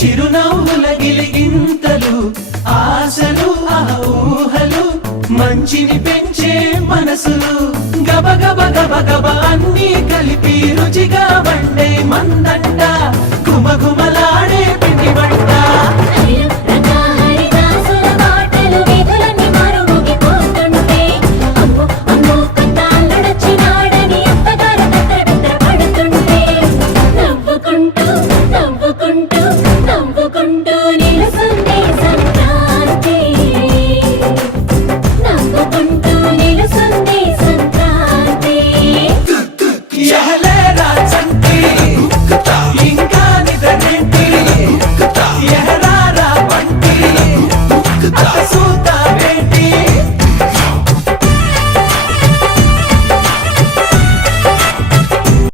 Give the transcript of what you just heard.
చిరునవ్వుల గిలిగింతలు, ఆశలు ఆ ఊహలు, మంచిని పెంచే మనసులు, గబ గబ గబ గబ అన్నీ కలిపి రుచిగా వండే మందంట, గుమ గుమ